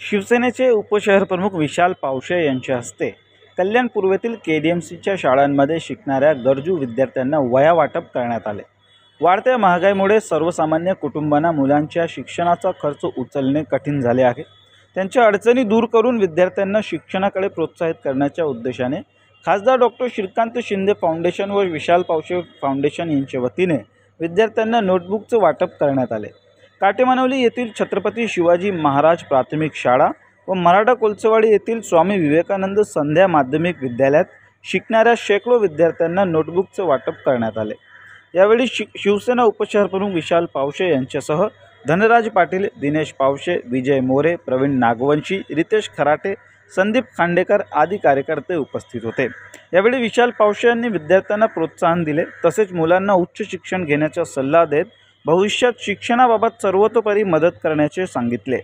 शिवसेनेचे उपशहरप्रमुख विशाल पावशे यांच्या हस्ते कल्याण पूर्वेतील KDMCच्या शाळांमध्ये शिकणाऱ्या गरजू विद्यार्थ्यांना वह्या वाटप करण्यात आले। वाढत्या महागाईमुळे सर्वसामान्य कुटुंबांना मुलांच्या शिक्षणाचा खर्च उचलणे कठीण झाले आहे। त्यांच्या अडचणी दूर करून विद्यार्थ्यांना शिक्षणाकडे प्रोत्साहित करण्याच्या उद्देशाने खासदार डॉक्टर श्रीकांत शिंदे फाउंडेशन व विशाल पावशे फाउंडेशन यांच्या वतीने विद्यार्थ्यांना नोटबुकचे वाटप करण्यात आले। काटेमानवली येथील छत्रपती शिवाजी महाराज प्राथमिक शाळा व मराठा कोलसेवाडी येथील स्वामी विवेकानंद संध्या माध्यमिक विद्यालयात शिकणाऱ्या शेकडो विद्यार्थ्यांना नोटबुकचे वाटप करण्यात आले। यावेळी शिवसेना उपशहरप्रमुख विशाल पावशे यांच्यासह धनराज पाटील, दिनेश पावशे, विजय मोरे, प्रवीण नागवंशी, रितेश खराटे, संदीप खांडेकर आदी कार्यकर्ते उपस्थित होते। यावेळी विशाल पावशे यांनी विद्यार्थ्यांना प्रोत्साहन दिले, तसेच मुलांना उच्च शिक्षण घेण्याचा सल्ला देत भविष्यात शिक्षणाबाबत सर्वतोपरी मदत करण्याचे सांगितले।